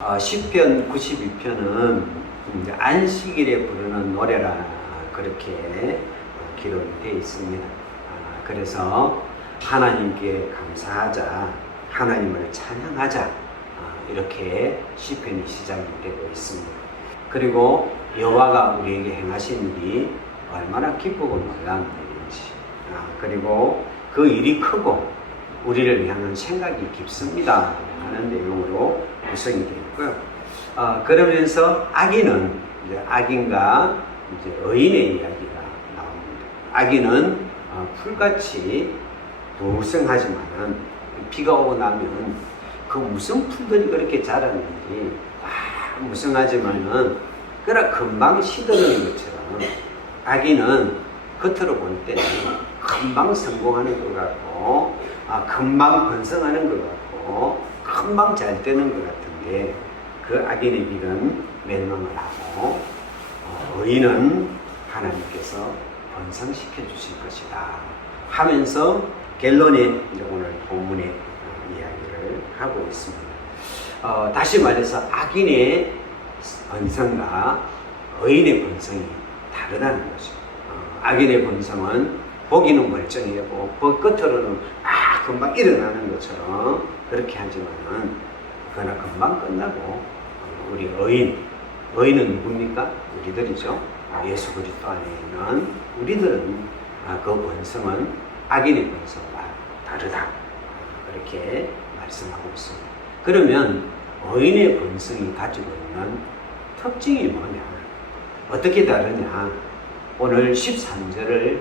시편 92편은 안식일에 부르는 노래라 그렇게 기록이 되어 있습니다. 그래서 하나님께 감사하자, 하나님을 찬양하자, 이렇게 시편이 시작이 되고 있습니다. 그리고 여호와가 우리에게 행하신 일이 얼마나 기쁘고 놀라운 일인지, 그리고 그 일이 크고 우리를 향한 생각이 깊습니다 하는 내용으로 구성이 되어 있고요. 그러면서 악인과 의인의 이야기가 나옵니다. 악인은 풀같이 무성하지만은 비가 오고 나면 그 무슨 풀들이 그렇게 자랐는지 무성하지만은 그래 금방 시들어는 것처럼 악인은 겉으로 볼 때는 금방 성공하는 것 같고 금방 번성하는 것 같고 금방 잘 되는 것 같은데 그 악인의 길은 멸망을 하고 의인은 하나님께서 번성시켜 주실 것이다 하면서 결론에 오늘 본문의 이야기를 하고 있습니다. 다시 말해서 악인의 번성과 의인의 번성이 다르다는 거죠. 악인의 번성은 보기는 멀쩡하고 겉으로는 금방 일어나는 것처럼 그렇게 하지만은 그러나 금방 끝나고 우리 의인은 누굽니까? 우리들이죠. 예수 그리스도 안에 있는 우리들은 그 번성은 악인의 번성과 다르다 그렇게 말씀하고 있습니다. 그러면 의인의 번성이 가지고 있는 특징이 뭐냐? 어떻게 다르냐? 오늘 13절을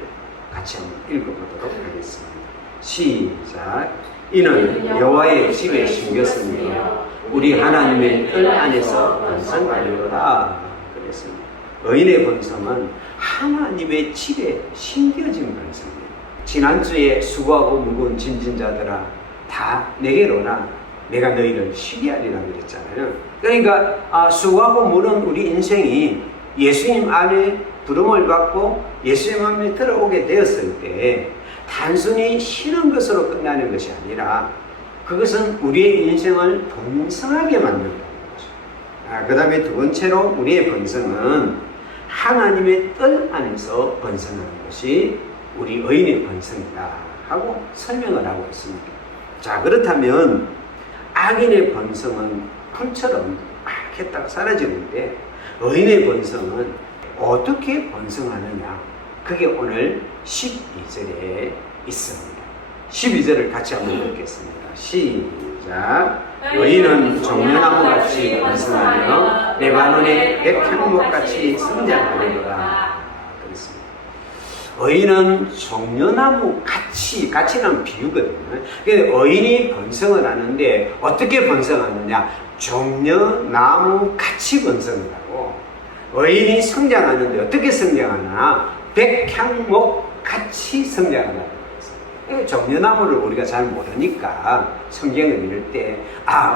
같이 한번 읽어보도록 하겠습니다. 시작. 이는 여호와의 집에 심겼으며 우리 하나님의 뜰 안에서 번성하리로다 그랬습니다. 의인의 번성은 하나님의 집에 심겨진 번성이에요. 지난주에 수고하고 무거운 짐진 자들아 다 내게로라 내가 너희를 쉬게 하리라 그랬잖아요. 그러니까 수고하고 무거운 우리 인생이 예수님 안에 부름을 받고 예수님 안에 들어오게 되었을 때 단순히 쉬는 것으로 끝나는 것이 아니라 그것은 우리의 인생을 번성하게 만든다는 거죠. 그 다음에 두 번째로 우리의 번성은 하나님의 뜰 안에서 번성하는 것이 우리 의인의 번성이다 하고 설명을 하고 있습니다. 자, 그렇다면 악인의 번성은 풀처럼 막 했다가 사라지는데 의인의 번성은 어떻게 번성하느냐? 그게 오늘 12절에 있습니다. 12절을 같이 한번 읽겠습니다. 시작. 의인은 종려나무같이 번성하며 레바논의 백향목같이 성장하리로다. 그렇습니다. 의인은 종려나무같이, 같이는 비유거든요. 의인이 번성을 하는데 어떻게 번성하느냐? 종려나무같이 번성을 하고 의인이 성장하는데 어떻게 성장하나? 백향목 같이 성장한다고 했어요. 종려나무를 우리가 잘 모르니까 성경을 읽을 때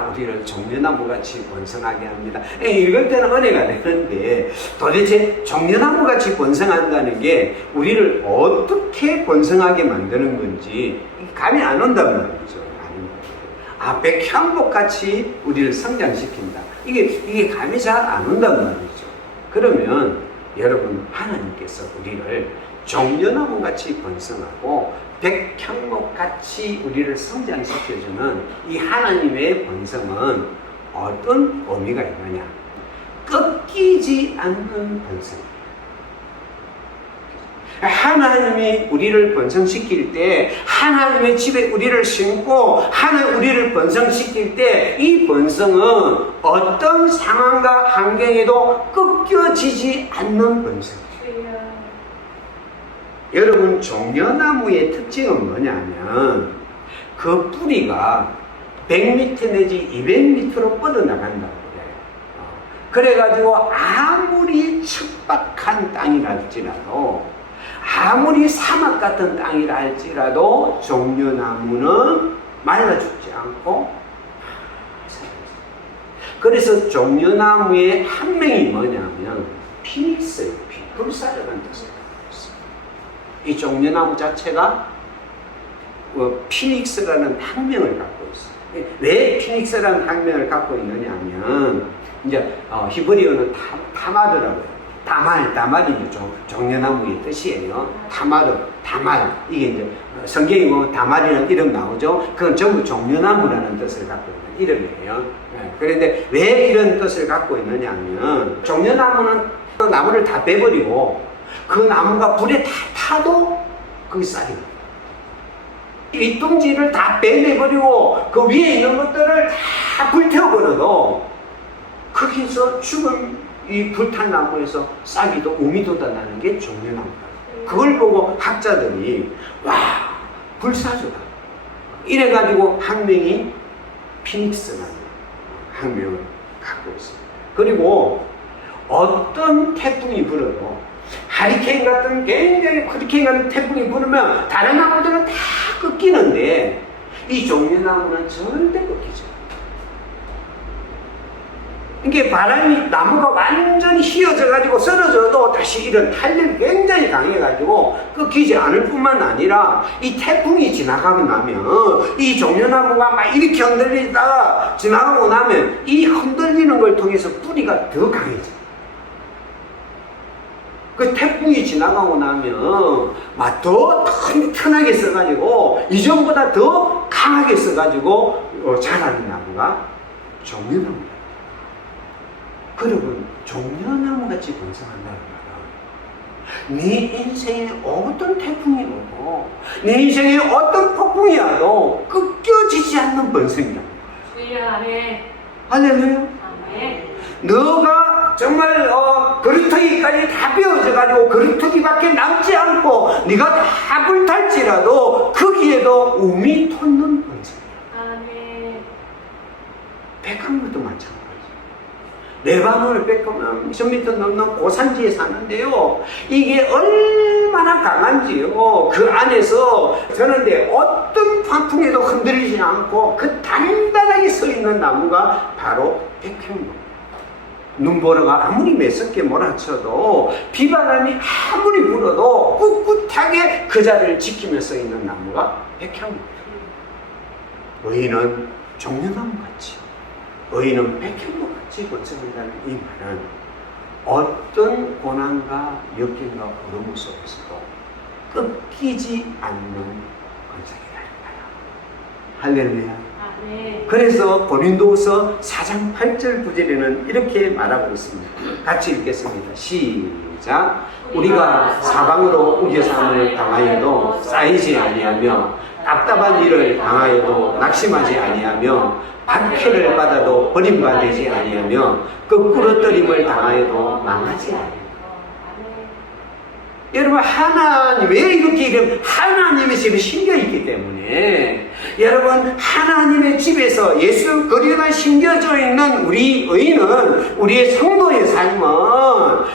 우리를 종려나무 같이 번성하게 합니다. 읽을 때는 은혜가 되는데 도대체 종려나무 같이 번성한다는 게 우리를 어떻게 번성하게 만드는 건지 감이 안 온단 말이죠. 백향목 같이 우리를 성장시킨다. 이게 감이 잘 안 온단 말이죠. 그러면 여러분 하나님께서 우리를 종려나무같이 번성하고 백향목같이 우리를 성장시켜주는 이 하나님의 번성은 어떤 의미가 있느냐? 꺾이지 않는 번성. 하나님이 우리를 번성시킬 때 하나님의 집에 우리를 심고 하나님 우리를 번성시킬 때 이 번성은 어떤 상황과 환경에도 꺾여지지 않는 번성이에요. 여러분 종려나무의 특징은 뭐냐면 그 뿌리가 100m 내지 200m로 뻗어나간다고 그래요. 그래가지고 아무리 척박한 땅이라 할지라도 아무리 사막 같은 땅이라 할지라도 종려나무는 말라 죽지 않고 그래서 종려나무의 한 명이 뭐냐면 피닉스예요. 불사르다는 뜻을 갖고 있습니다. 이 종려나무 자체가 피닉스라는 학명을 갖고 있어요. 왜 피닉스라는 학명을 갖고 있느냐 하면, 이제 히브리어는 타마르라고요. 다말이 이제 종려나무의 뜻이에요. 다말. 이게 이제 성경에 보면 다말이라는 이름 나오죠. 그건 전부 종려나무라는 뜻을 갖고 있는 이름이에요. 그런데 왜 이런 뜻을 갖고 있느냐 하면, 종려나무는 그 나무를 다 베버리고 그 나무가 불에 다 타도 그게 쌀이 나요. 윗둥지를 다 빼내버리고 그 위에 있는 것들을 다 불태워버려도 거기서 죽은 이 불탄 나무에서 싹이도 우미 돋아나는 게 종려나무다. 그걸 보고 학자들이 와, 불사조다. 이래가지고 학명이 피닉스라는 학명을 갖고 있습니다. 그리고 어떤 태풍이 불어도 하리케인 같은 태풍이 불으면 다른 나무들은 다 꺾이는데 이 종려나무는 절대 꺾이지 않아요. 이게 바람이 나무가 완전히 휘어져 가지고 쓰러져도 다시 이런 탄력이 굉장히 강해 가지고 꺾이지 않을 뿐만 아니라 이 태풍이 지나가고 나면 이 종려나무가 막 이렇게 흔들리다가 지나가고 나면 이 흔들리는 걸 통해서 뿌리가 더 강해져요. 그 태풍이 지나가고 나면 막 더 튼튼하게 써가지고 이전보다 더 강하게 써가지고 자라는 나무가 종려나무다. 여러분, 종려나무같이 번성한다는 말은 네 인생에 어떤 태풍이 오고 네 인생에 어떤 폭풍이 와도 꺾여지지 않는 번성이다. 할렐루야. 너가 정말 그루터기까지 다 베어져가지고 그루터기밖에 남지 않고 네가 다 불탈지라도 거기에도 우미 솟는 번성이야. 백합물도 마찬가지야. 레바논을 뺏으면 1000m 넘는 고산지에 사는데요. 이게 얼마나 강한지요. 그 안에서 저는데 어떤 환풍에도 흔들리지 않고 그 단단하게 서 있는 나무가 바로 백향목. 눈보라가 아무리 매섭게 몰아쳐도 비바람이 아무리 불어도 꿋꿋하게 그 자리를 지키며 서 있는 나무가 백향목. 의인은 종려나무같이, 의인은 백향목같이 번성한다는 이 말은 어떤 고난과 역경과 어려움 속에서도 꺾이지 않는 번성이라는 거예요. 할렐루야. 그래서 고린도후서 4장 8절 9절에는 이렇게 말하고 있습니다. 같이 읽겠습니다. 시작. 우리가 사방으로 우겨삼을 당하여도 쌓이지 아니하며 답답한 일을 당하여도 낙심하지 아니하며 박해를 받아도 버림받지 아니하며 거꾸로 떨림을 당하여도 망하지 아니하며. 여러분, 하나님 왜 이렇게 이름 하나님의 집에 심겨있기 때문에 여러분, 하나님의 집에서 예수 그리스도가 심겨져 있는 우리 의인은, 우리의 성도의 삶은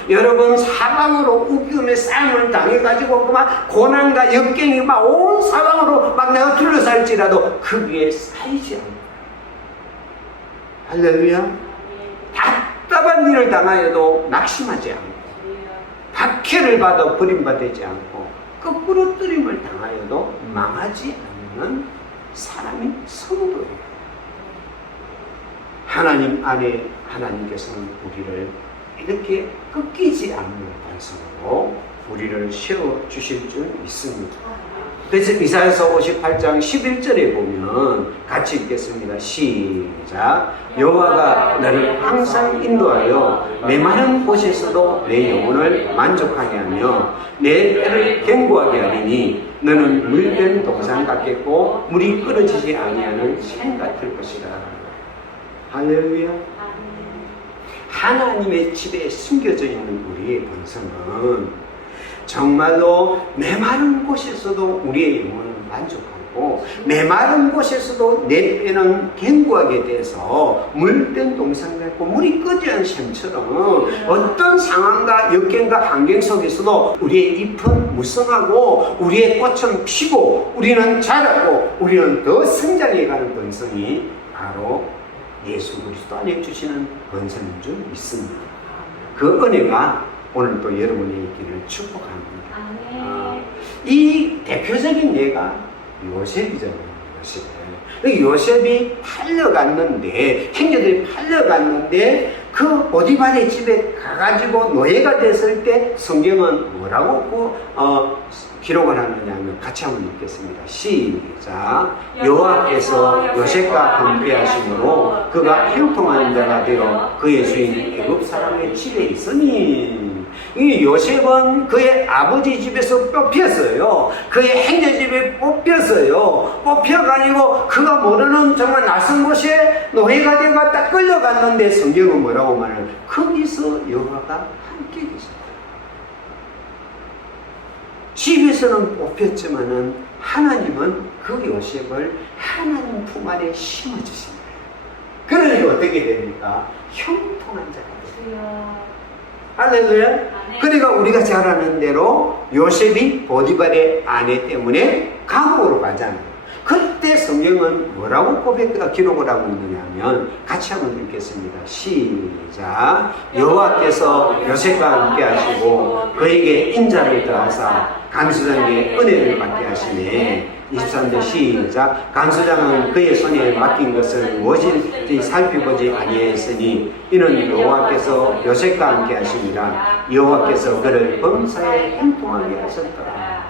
여러분 사방으로 우기움의 싸움을 당해가지고 그만 고난과 역경이 막 온 사방으로 막 내가 둘러쌀지라도 그 위에 쌓이지 않는 거예요. 할렐루야. 답답한 일을 당하여도 낙심하지 않고 박해를 받아 버림받지 않고 거꾸로 뜨림을 당하여도 망하지 않는 사람이 성도예요. 하나님 안에 하나님께서는 우리를 이렇게 꺾이지 않는 반성으로 우리를 세워주실 줄 믿습니다. 그래서 이사야서 58장 11절에 보면 같이 읽겠습니다. 시작. 여호와가 너를 항상 인도하여 메마른 곳에서도 내 영혼을 만족하게 하며 내 뼈를 견고하게 하리니 너는 물된 동산 같겠고 물이 끊어지지 아니하는 샘 같을 것이다. 할렐루야. 하나님의 집에 숨겨져 있는 우리의 본성은 정말로 메마른 곳에서도 우리의 영혼은 만족하고 메마른 곳에서도 내 뼈는 견고하게 돼서 물된 동산 같고 물이 끄지않은 샘처럼 어떤 상황과 역경과 환경 속에서도 우리의 잎은 무성하고 우리의 꽃은 피고 우리는 자라고 우리는 더 성장해가는 본성이 바로 예수 그리스도 안에 주시는 본성인 줄 믿습니다. 그 은혜가 오늘도 여러분의 있기를 축복합니다. 이 대표적인 예가 요셉이잖아요. 요셉. 요셉이 팔려갔는데, 형제들이 팔려갔는데, 그 보디발의 집에 가가지고 노예가 됐을 때 성경은 뭐라고 기록을 하느냐 하면 같이 한번 읽겠습니다. 시작. 여호와께서 요셉과 함께 하심으로 그가 형통한 자가 되어 그의 주인 애굽 사람의 집에 있으니, 이 요셉은 그의 아버지 집에서 뽑혔어요. 그의 형제 집에 뽑혔어요. 뽑혀가지고 그가 모르는 정말 낯선 곳에 노예가 되고 딱 끌려갔는데 성경은 뭐라고 말하냐, 거기서 여호와가 함께 계셨다. 집에서는 뽑혔지만은 하나님은 그 요셉을 하나님 품 안에 심어주십니다. 그러니까 어떻게 됩니까? 형통한 자가 됩니다. 할렐루야. 그러니까 우리가 잘 아는 대로 요셉이 보디발의 아내 때문에 감옥으로 가잖아요. 그때 성경은 뭐라고 기록을 하고 있느냐 하면 같이 한번 읽겠습니다. 시작. 여호와께서 요셉과 함께 하시고 그에게 인자를 더하사 간수장에게 은혜를 받게 하시네. 23절 시작. 간수장은 그의 손에 맡긴 것을 무엇인지 살펴보지 아니하였으니 이는 여호와께서 요셉과 함께 하시니라. 여호와께서 그를 범사에 형통하게 하셨더라.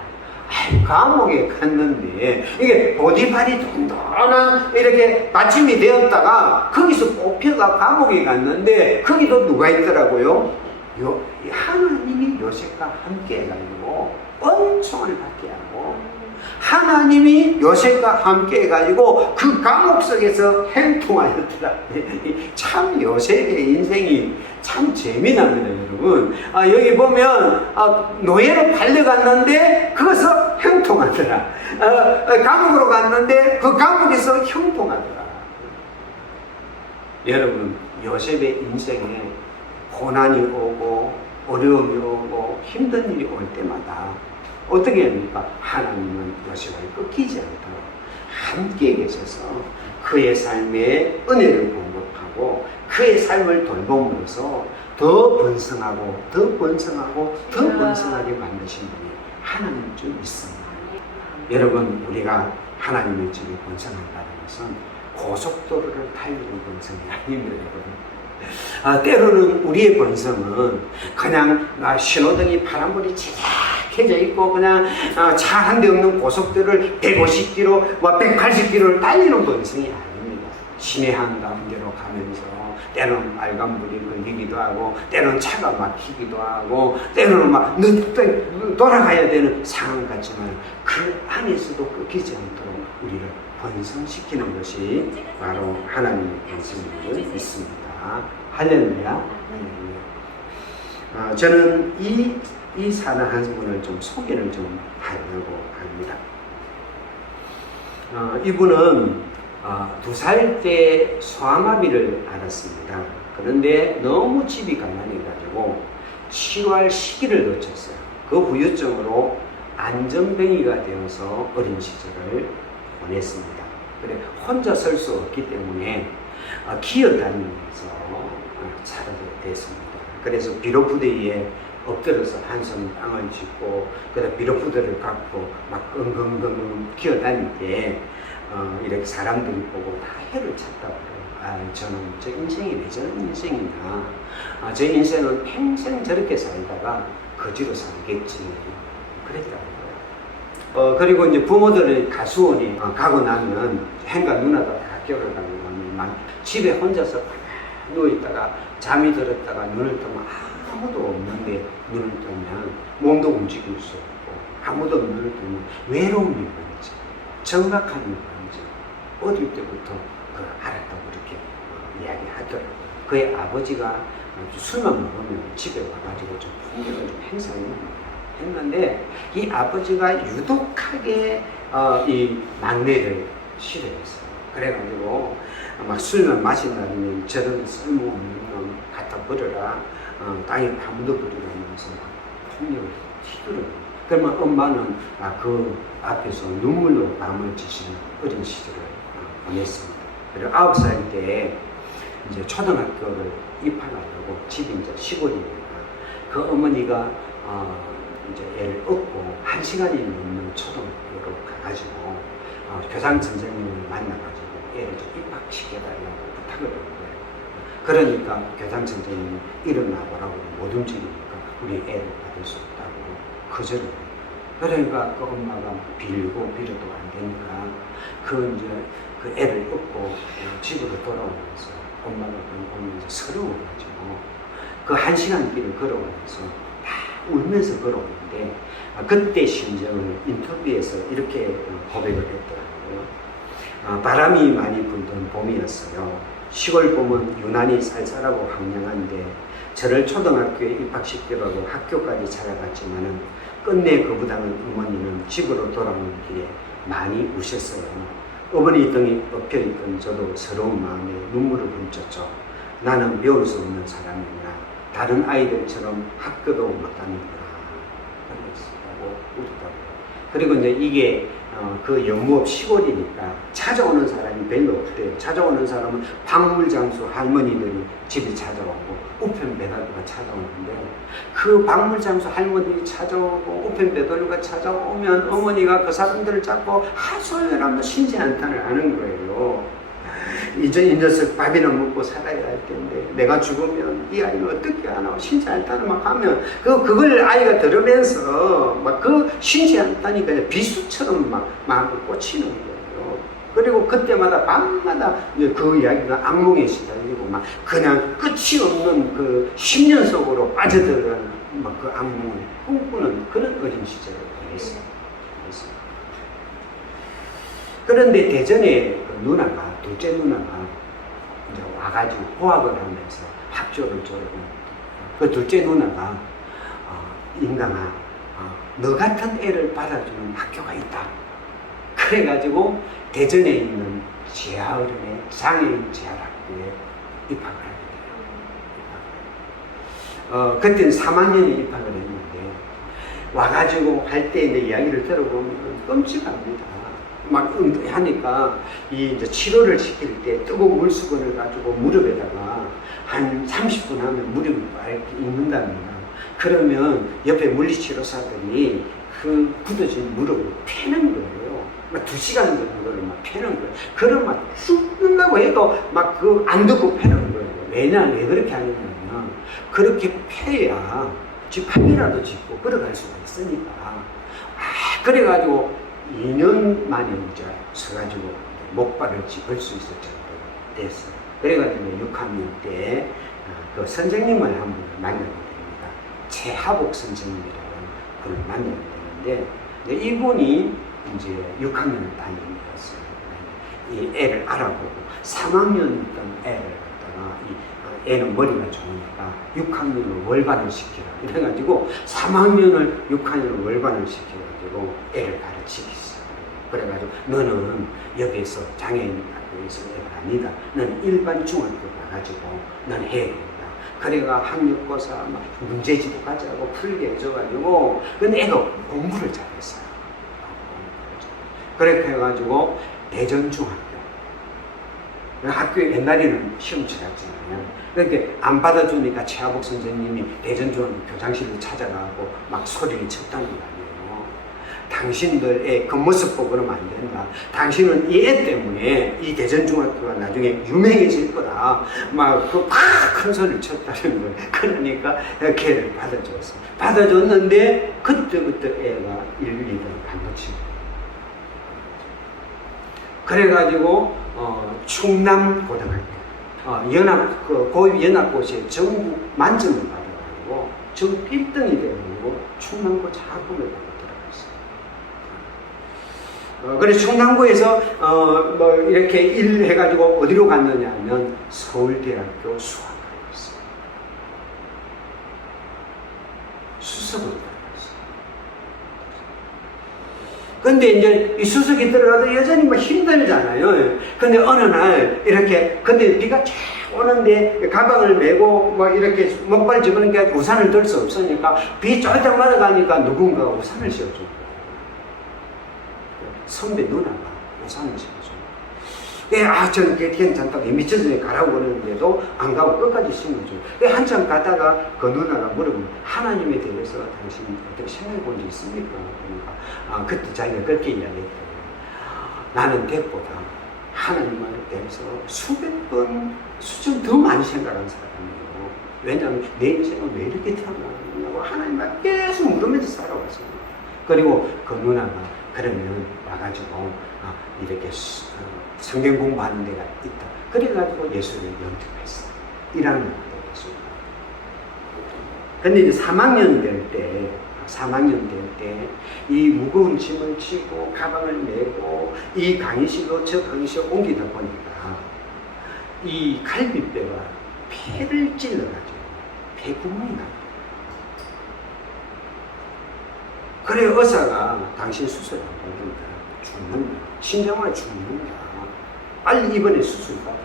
감옥에 갔는데 이게 보디발이 든든한 이렇게 받침이 되었다가 거기서 뽑혀가 감옥에 갔는데 거기도 누가 있더라고요? 하나님이 요셉과 함께 해가지고 은총을 받게 하고 하나님이 요셉과 함께 해가지고 그 감옥 속에서 행통하였더라. 참 요셉의 인생이 참 재미납니다, 여러분. 여기 보면 노예로 팔려갔는데 거기서 형통하더라. 감옥으로 갔는데 그 감옥에서 형통하더라. 여러분, 요셉의 인생에 고난이 오고 어려움이 오고 힘든 일이 올 때마다 어떻게 합니까? 하나님은 요셉을 꺾이지 않도록 함께 계셔서 그의 삶에 은혜를 공급하고 그의 삶을 돌봄으로써 더 번성하고 더 번성하고 더 번성하게 만드신 분이 하나님 줄 믿습니다. 여러분, 우리가 하나님의 집에 번성한다는 것은 고속도로를 달리는 번성이 아닙니다, 여러분. 때로는 우리의 번성은 그냥 신호등이 파란불이 칙해져 있고 그냥 차 한 대 없는 고속도로를 150km, 180km를 달리는 번성이 아닙니다. 심해 한가운데로 가면서 때로는 빨간불이 걸리기도 하고 때로는 차가 막히기도 하고 때로는 막 늦게 돌아가야 되는 상황 같지만 그 안에서도 끊기지 않도록 우리를 번성시키는 것이 바로 하나님의 번성인 줄 믿습니다. 할렐루야. 저는 이 사람 한 분을 좀 소개를 좀 하려고 합니다. 이분은 2살 때 소아마비를 앓았습니다. 그런데 너무 집이 가난해가지고 치료할 시기를 놓쳤어요. 그 후유증으로 안전뱅이가 되어서 어린 시절을 보냈습니다. 그래 혼자 설 수 없기 때문에 기어다니면서 살아야 됐습니다. 그래서 비로푸드에 엎드려서 한손 땅을 짚고 그다음 비로푸드를 갖고 막 엉엉엉 기어다닐 때 이렇게 사람들이 보고 다 해를 찾다고 그래요. 저는 제 인생이 왜 저런 인생이냐, 제 인생은 평생 저렇게 살다가 거지로 살겠지 그랬다고요. 그리고 이제 부모들의 가수원이 가고 나면 행가 누나가 다 학교를 가면 집에 혼자서 누워있다가 잠이 들었다가 눈을 뜨면 아무도 없는데 눈을 뜨면 몸도 움직일 수 없고 아무도 눈을 뜨면 외로움이 뭔지 정박함이 뭔지 어릴 때부터 그걸 알았다고 이렇게 이야기하더라고요. 그의 아버지가 술만 먹으면 집에 와가지고 좀 폭력을 좀 행사했는데 이 아버지가 유독하게 이 막내를 싫어했어요. 그래가지고 막 술만 마신다면 저런 쓸모없는 놈 갖다 버려라, 땅에 파묻어버리면서 폭력을 휘두르고, 그러면 엄마는 그 앞에서 눈물로 밤을 지시는 어린 시절을 보냈습니다. 그리고 9살 때 이제 초등학교를 입학하려고, 집이 이제 시골이니까 그 어머니가 이제 애를 업고 1시간이 넘는 초등학교로 가가지고 교장 선생님을 만나가지고 애를 좀 입학시켜달라고 부탁을 한 거예요. 그러니까 교장 선생님이 일어나보라고 못 움직이니까 우리 애를 받을 수 없다고 거절을 해요. 그러니까 그 엄마가 빌고 빌어도 안 되니까 그 애를 업고 집으로 돌아오면서 엄마가 보면서 서러워가지고 그 1시간 길을 걸어오면서 다 울면서 걸어오는데 그때 심정을 인터뷰에서 이렇게 고백을 했더라고요. 바람이 많이 불던 봄이었어요. 시골 봄은 유난히 쌀쌀하고 황량한데 저를 초등학교에 입학시키려고 학교까지 찾아갔지만은 끝내 거부당한 어머니는 집으로 돌아오는 길에 많이 우셨어요. 어머니 등이 엎혀있던 저도 서러운 마음에 눈물을 훔쳤죠. 나는 배울 수 없는 사람이구나. 다른 아이들처럼 학교도 못 다니구나. 그랬다고 웃었다고. 그리고 이제 이게 그 영무업 시골이니까 찾아오는 사람이 별로 없대요. 찾아오는 사람은 박물장수 할머니들이 집에 찾아오고 우편 배달부가 찾아오는데 그 박물장수 할머니들이 찾아오고 우편 배달부가 찾아오면 어머니가 그 사람들을 잡고 하소연하면서 신세한탄을 하는 거예요. 이제 이 녀석 밥이나 먹고 살아야 할 텐데 내가 죽으면 이 아이는 어떻게 하나 신세한탄을 막 하면 그걸 아이가 들으면서 막 그 신세한탄이 그냥 비수처럼 막 마음을 꽂히는 거예요. 그리고 그때마다 밤마다 이제 그 이야기가 악몽에 시달리고 막 그냥 끝이 없는 그 10년 속으로 빠져들어가는 막 그 악몽을 꿈꾸는 그런 어린 시절을 보냈어요. 그런데 대전에 그 누나가, 둘째 누나가 이제 와가지고 고학을 하면서 학교를 졸업합니다. 그 둘째 누나가 인강아, 너 같은 애를 받아주는 학교가 있다. 그래가지고 대전에 있는 지하어른의 장애인 재활학교에 입학을 하게 돼요. 그때는 3학년에 입학을 했는데 와가지고 할 때 이제 이야기를 들어보면 끔찍합니다. 막 하니까 이제 치료를 시킬 때 뜨거운 물수건을 가지고 무릎에다가 한 30분 하면 무릎이 이렇게 익는답니다. 그러면 옆에 물리치료사들이 그 굳어진 무릎을 패는 거예요. 막 2시간 정도를 막 패는 거예요. 그럼 막 쑥 끝나고 해도 막 그 안 듣고 패는 거예요. 왜 그렇게 하느냐면 그렇게 패야 집 밥이라도 짓고 걸어갈 수가 있으니까. 그래가지고 2년 만에 이제 서가지고 목발을 짚을 수 있을 정도로 됐어요. 그래가지고 6학년 때 그 선생님을 한 분을 만나게 됩니다. 최하복 선생님이라는 분을 만나게 되는데 이분이 이제 6학년 담임이었어요. 이 애를 알아보고 3학년 있던 애를 갖다가 애는 머리가 좋으니까 6학년을 월반을 시키라 이래가지고 3학년을 6학년을 월반을 시켜가지고 애를 가르치기 시작해요. 그래가지고 너는 여기에서 장애인 학교에서 애가 아니다. 너는 일반 중학교 가가지고 넌 해야 된다. 그래가 학력고사 막 문제지도 가져가고 풀게 해줘가지고 근데 애가 공부를 잘했어요. 그렇게 해가지고 대전중학교 학교에 옛날에는 시험 치렀잖아요. 그렇게 안 받아주니까 최하복 선생님이 대전중학교 교장실을 찾아가고 막 소리를 쳤다는 거 아니에요. 당신들의 그 모습 보고 그러면 안 된다. 당신은 이 애 때문에 이 대전중학교가 나중에 유명해질 거다. 막 그 큰 소리를 쳤다는 거예요. 그러니까 걔를 받아줬어요. 받아줬는데 그때부터 애가 1, 2등 안 놓치고 그래가지고 충남고등학교 연합고시에 전국 만점을 받아가지고 전국 1등이 되어가지고 충남고 작품에 들어갔어요. 그래서 충남고에서 뭐 이렇게 일해가지고 어디로 갔느냐 하면 서울대학교 수학과에 있어요. 수석으로 들어갔어요. 근데 이제 이 수석이 들어가도 여전히 막 힘들잖아요. 근데 어느 날 이렇게 근데 비가 쫙 오는데 가방을 메고 막 이렇게 목발 집으니까 우산을 들 수 없으니까 비 쫄딱 맞아가니까 누군가가 우산을 씌워준 거예요. 선배 누나가 우산을 씌워준 거예요. 저는 괜찮다고 미쳐서 가라고 그러는데도 안 가고 끝까지 심어줘요. 한참 가다가 그 누나가 물으면 하나님에 대해서 당신 어떻게 생각해 본 적 있습니까? 그러니까 그때 자기가 그렇게 이야기했더라고요. 나는 덱보다 하나님에 대해서 수백 번, 수천 더 많이 생각하는 사람이에요. 왜냐하면 내 인생은 왜 이렇게 태어났냐고 하나님과 계속 물으면서 살아왔어요. 그리고 그 누나가 그러면 와가지고 이렇게 성경 공부하는 데가 있다. 그래가지고 예수를 영접했어. 일하는 거였습니다. 근데 이제 3학년 될 때 이 무거운 짐을 지고 가방을 메고 이 강의실로 저 강의실로 옮기다 보니까 이 갈비뼈가 폐를 찔러가지고 폐구멍이 나. 그래 의사가 당신 수술 안 받는다. 죽는다. 심장마비 죽는다. 빨리 입원해 수술 받아라.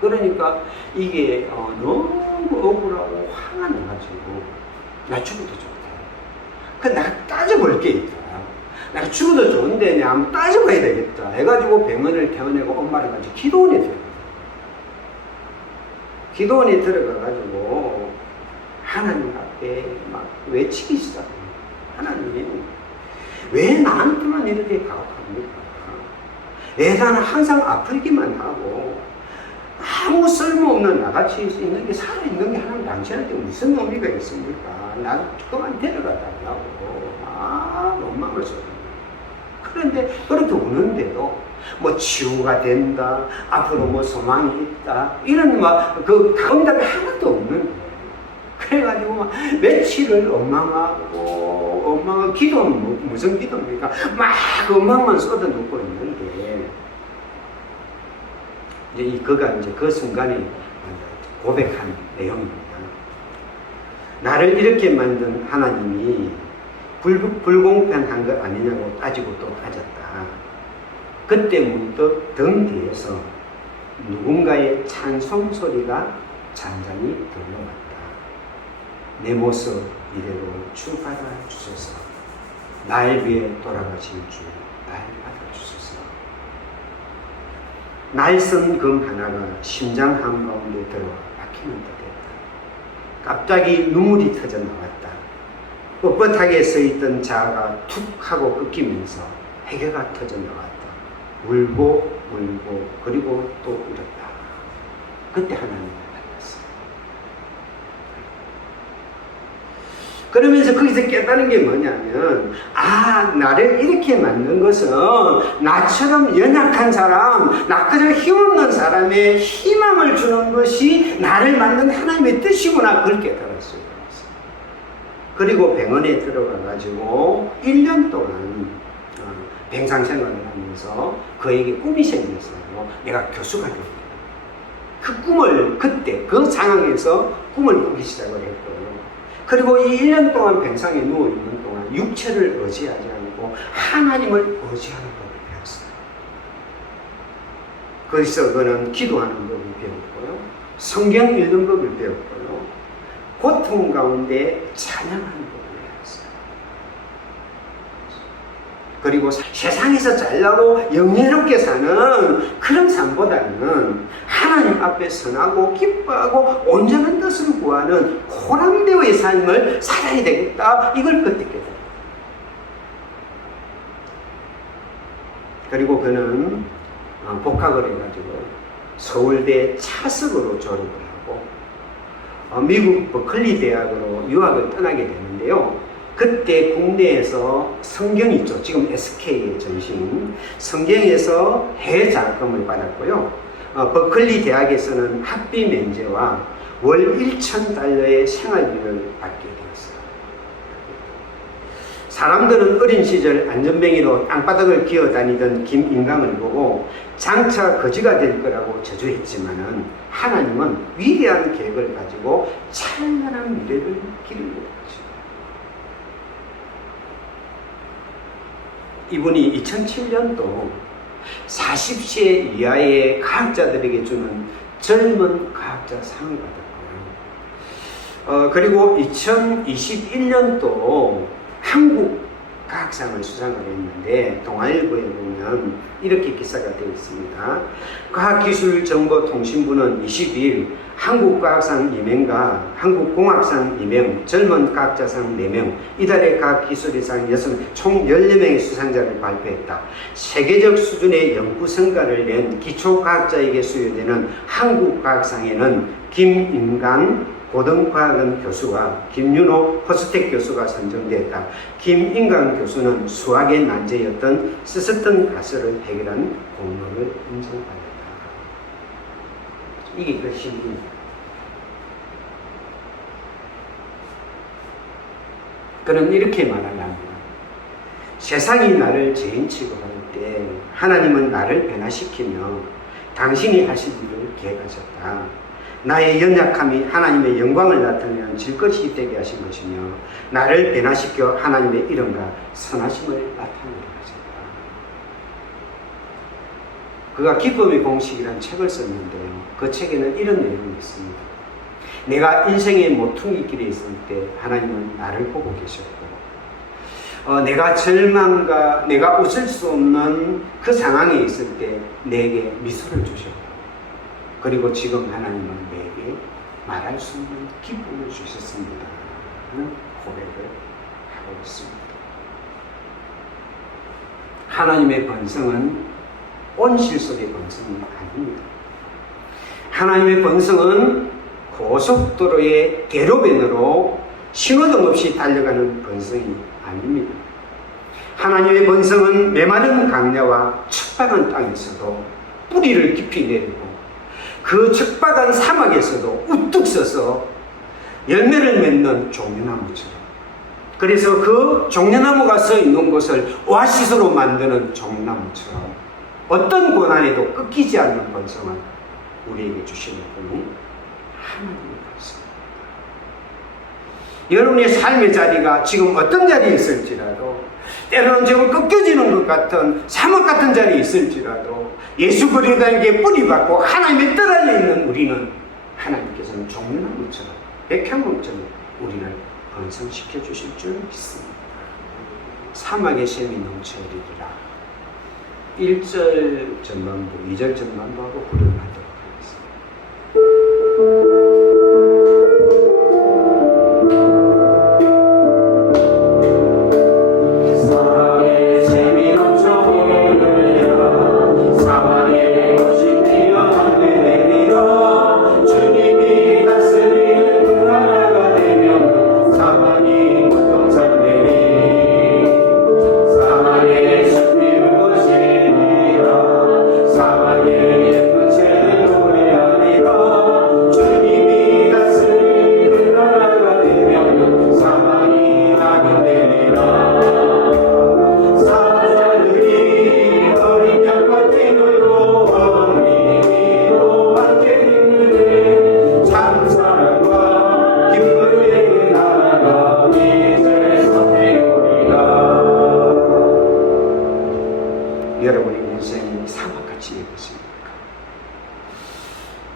그러니까 이게 너무 억울하고 화가 나가지고 나 죽어도 좋다. 그 내가 따져볼 게 있다. 내가 죽어도 좋은데 내가 한번 따져봐야 되겠다. 해가지고 병원을 태워내고 엄마를 가지고 기도원에 들어가. 기도원에 들어가가지고 하나님 앞에 막 외치기 시작해. 하나님이 왜 나한테만 이렇게 가혹합니까? 왜 나는 항상 아프기만 하고 아무 쓸모없는 나같이 있는 게 살아있는 게 하나님 당신한테 무슨 의미가 있습니까? 나 그만 데려가달라고 원망을 쏟습니다. 그런데 그렇게 우는데도 뭐 치유가 된다, 앞으로 뭐 소망이 있다 이런 막 그 응답이 하나도 없는 거예요. 그래가지고 막 며칠을 엄마가 기도는 무슨 기도입니까? 막 엄마만 쏟아놓고 있는데 이제 그가 이제 그 순간에 고백한 내용입니다. 나를 이렇게 만든 하나님이 불공평한 것 아니냐고 따지고 또 따졌다. 그때 문득 등 뒤에서 누군가의 찬송 소리가 잔잔히 들려왔다. 내 모습 이대로 주 받아주소서. 날 위해 돌아가신 주 날 받아주소서. 날선 금 하나가 심장 한가운데 들어 박히는 듯했다. 갑자기 눈물이 터져 나왔다. 뻣뻣하게 서있던 자아가 툭 하고 꺾이면서 해결가 터져 나왔다. 울고 그리고 또 울었다. 그때 하나님을 만났어. 그러면서 거기서 깨달은 게 뭐냐면 나를 이렇게 만든 것은 나처럼 연약한 사람, 나처럼 힘없는 사람의 희망을 주는 것이 나를 만든 하나님의 뜻이구나. 그걸 깨달았어요. 그리고 병원에 들어가가지고 1년 동안 병상생활을 하면서 그에게 꿈이 생겼어요. 내가 교수가 되겠다. 그 꿈을 그때 그 상황에서 꿈을 꾸기 시작을 했고요. 그리고 이 1년 동안 병상에 누워있는 동안 육체를 의지하지 않고 하나님을 의지하는 법을 배웠어요. 거기서 그는 기도하는 법을 배웠고요. 성경 읽는 법을 배웠고요. 고통 가운데 찬양하는 법을 배웠어요. 그리고 세상에서 잘나고 영예롭게 사는 그런 삶보다는 하나님 앞에 선하고 기뻐하고 온전한 뜻을 구하는 호람대의 삶을 살아야 되겠다. 이걸 그때 깨달았어요. 그리고 그는 복학을 해가지고 서울대 차석으로 졸업을 하고 미국 버클리 대학으로 유학을 떠나게 되는데요. 그때 국내에서 성경 있죠. 지금 SK의 전신 성경에서 해외 장학금을 받았고요. 버클리 대학에서는 학비 면제와 월 1,000달러의 생활비를 받게 되었어요. 사람들은 어린 시절 안전뱅이로 땅바닥을 기어다니던 김인강을 보고 장차 거지가 될 거라고 저주했지만은 하나님은 위대한 계획을 가지고 찬란한 미래를 기르고 있죠. 이분이 2007년도 40세 이하의 과학자들에게 주는 젊은 과학자 상을 받았고요. 그리고 2021년도 한국 과학상을 수상을 했는데 동아일보에 보면 보면 이렇게 기사가 되어 있습니다. 과학기술정보통신부는 22일 한국과학상 2명과 한국공학상 2명, 젊은 과학자상 4명, 이달의 과학기술의상 6명, 총 14명의 수상자를 발표했다. 세계적 수준의 연구 성과를 낸 기초과학자에게 수여되는 한국과학상에는 김인강 고등과학원 교수와 김윤호 허스텍 교수가 선정되었다. 김인강 교수는 수학의 난제였던 쓰쓰던 가설을 해결한 공로를 인정받았다. 이게 그 신입니다. 그는 이렇게 말합니다. 세상이 나를 죄인 취급할 때 하나님은 나를 변화시키며 당신이 하실 일을 계획하셨다. 나의 연약함이 하나님의 영광을 나타내는 질것이 되게 하신 것이며 나를 변화시켜 하나님의 이름과 선하심을 나타내게 하셨다. 그가 기쁨의 공식이라는 책을 썼는데요. 그 책에는 이런 내용이 있습니다. 내가 인생의 모퉁이 길에 있을 때 하나님은 나를 보고 계셨고 내가 절망과 내가 웃을 수 없는 그 상황에 있을 때 내게 미소를 주셨고 그리고 지금 하나님은 내게 말할 수 없는 기쁨을 주셨습니다 하는 고백을 하고 있습니다. 하나님의 번성은 온실속의 번성이 아닙니다. 하나님의 번성은 고속도로의 대로변으로 신호등 없이 달려가는 번성이 아닙니다. 하나님의 번성은 메마른 강야와 척박한 땅에서도 뿌리를 깊이 내리고 그 척박한 사막에서도 우뚝 서서 열매를 맺는 종려나무처럼, 그래서 그 종려나무가 서 있는 곳을 오아시스로 만드는 종려나무처럼 어떤 고난에도 끊기지 않는 번성을 우리에게 주시는 분이 하나님의 번성입니다. 여러분의 삶의 자리가 지금 어떤 자리에 있을지라도, 때로는 지금 꺾여지는 것 같은 사막 같은 자리에 있을지라도 예수 그리스도에게 뿌리받고 하나님의 뜻 안에 있는 우리는 하나님께서는 종려나무처럼 백향목처럼 우리를 번성시켜 주실 줄 믿습니다. 사막의 샘이 넘쳐흐리리라. 1절 전반부, 2절 전반부하고 후렴하도록 하겠습니다.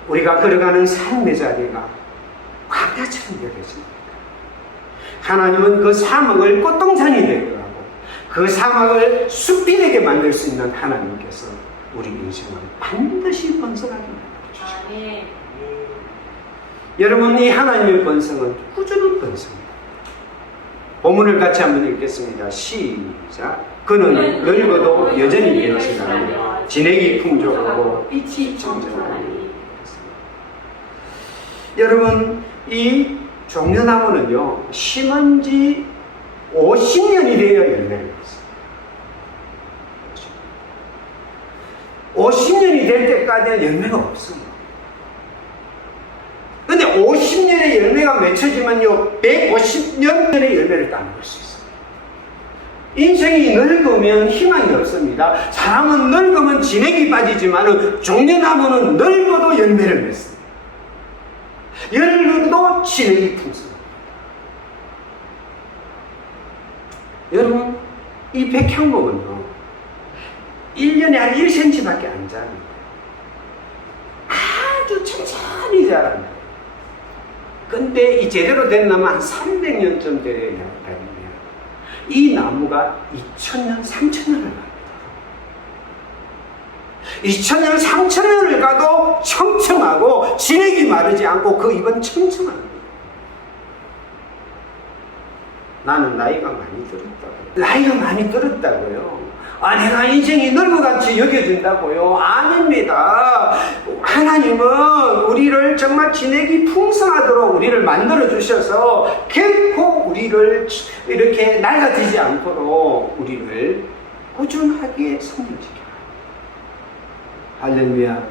우리가 걸어가는 삶의 자리가 광야처럼 여겨집니다. 하나님은 그 사막을 꽃동산이 되게 하고 그 사막을 숲이 되게 만들 수 있는 하나님께서 우리 인생을 반드시 번성하게 만들어주십니다. 여러분, 이 하나님의 번성은 꾸준한 번성입니다. 본문을 같이 한번 읽겠습니다. 시작. 그는 늙어도 여전히 변치나고 진액이 풍족하고 빛이 청정하니. 여러분, 이 종려나무는요, 심은 지 50년이 되어 열매를 맺습니다. 50년이 될 때까지는 열매가 없습니다. 근데 50년의 열매가 맺혀지면요, 150년의 열매를 따먹을 수 있어요. 인생이 늙으면 희망이 없습니다. 사람은 늙으면 진액이 빠지지만 종려나무는 늙어도 열매를 맺습니다. 열매도 진액이 풍성합니다. 여러분, 이 백향목은요, 1년에 한 1cm밖에 안 자랍니다. 아주 천천히 자랍니다. 근데 이 제대로 된 나무 한 300년쯤 되면 이 나무가 2000년, 3000년을 갑니다. 2000년, 3000년을 가도 청청하고 진액이 마르지 않고 그 입은 청청합니다. 나는 나이가 많이 들었다고요. 나이가 많이 들었다고요. 내가 인생이 늙어같이 여겨진다고요? 아닙니다. 하나님은 우리를 정말 진액이 풍성하도록 우리를 만들어 주셔서 결코 우리를 이렇게 낡아지지 않도록 우리를 꾸준하게 섬기시켜요. 할렐루야.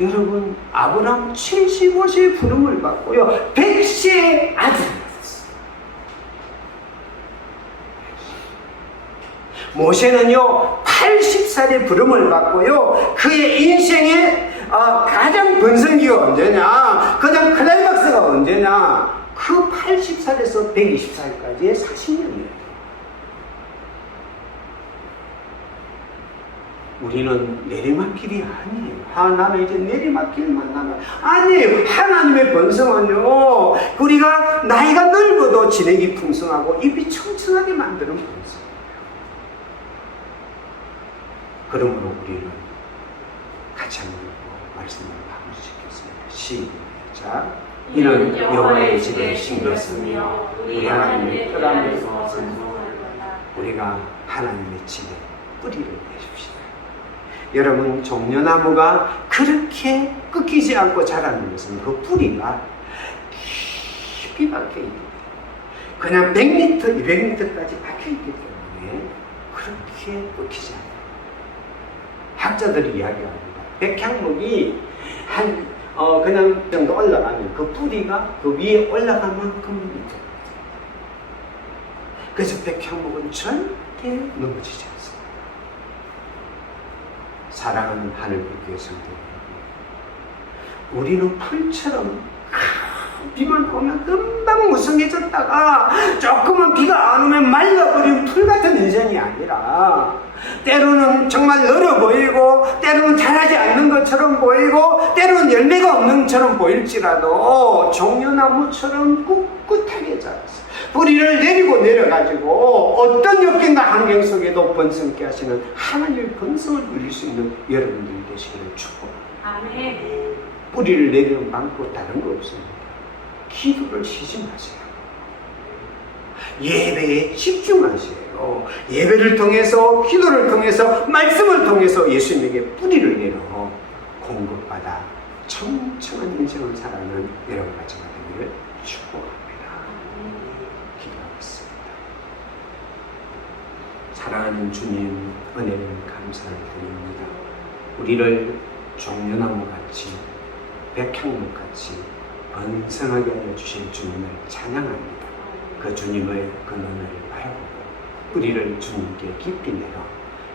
여러분, 아브라함 75세의 부름을 받고요, 100세의 아들을 낳았어요. 모세는요 80살의 부름을 받고요, 그의 인생의 가장 번성기가 언제냐, 가장 클라이막스가 언제냐, 그 80살에서 120살까지의 40년이에요. 우리는 내리막길이 아니에요. 나는 이제 내리막길만 남아. 아니에요. 하나님의 번성은요, 우리가 나이가 늙어도 진액이 풍성하고 입이 청청하게 만드는 번성. 그러므로 우리는 같이 한번 말씀을 마무리 짓겠습니다. 시작. 이는 여호와의 집에 심겼으며 우리 하나님의 뜰 안에서 번성하리로다. 우리가 하나님의 집에 뿌리를 내십시다. 여러분, 종려나무가 그렇게 끊기지 않고 자라는 것은 그 뿌리가 깊이 박혀있기 때문에, 그냥 100m, 200m까지 박혀있기 때문에 그렇게 끊기지 않아요. 학자들이 이야기합니다. 백향목이 그냥 정도 올라가면 그 뿌리가 그 위에 올라갈 만큼 있죠. 그래서 백향목은 절대 넘어지지 않습니다. 사랑하는 하늘빛교회 성도 여러분, 우리는 풀처럼 비만 오면 금방 무성해졌다가 조금만 비가 안 오면 말라버린 풀 같은 인생이 아니라, 때로는 정말 얼어 보이고, 때로는 자라지 않는 것처럼 보이고, 때로는 열매가 없는 것처럼 보일지라도 종려나무처럼 꿋꿋하게 자라서 뿌리를 내리고 내려가지고 어떤 역경과 환경 속에도 번성케 하시는 하나님의 번성을 누릴 수 있는 여러분들이 되시기를 축복합니다. 아멘. 뿌리를 내리는 방법 다른 거 없습니다. 기도를 쉬지 마세요. 예배에 집중하세요. 예배를 통해서, 기도를 통해서, 말씀을 통해서 예수님에게 뿌리를 내려 공급받아 청청한 인생을 살아가는 여러분 같이 되기를 축복합니다. 기도하겠습니다. 사랑하는 주님, 은혜를 감사를 드립니다. 우리를 종려나무같이, 백향목같이 번성하게 하여 주신 주님을 찬양합니다. 그 주님의 근원을 바라보고 뿌리를 주님께 깊이 내어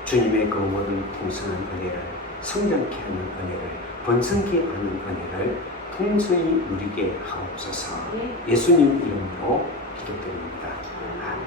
주님의 그 모든 풍성한 은혜를, 성장케 하는 은혜를, 번성케 하는 은혜를 풍성히 누리게 하옵소서. 예수님 이름으로 기도드립니다. 아멘.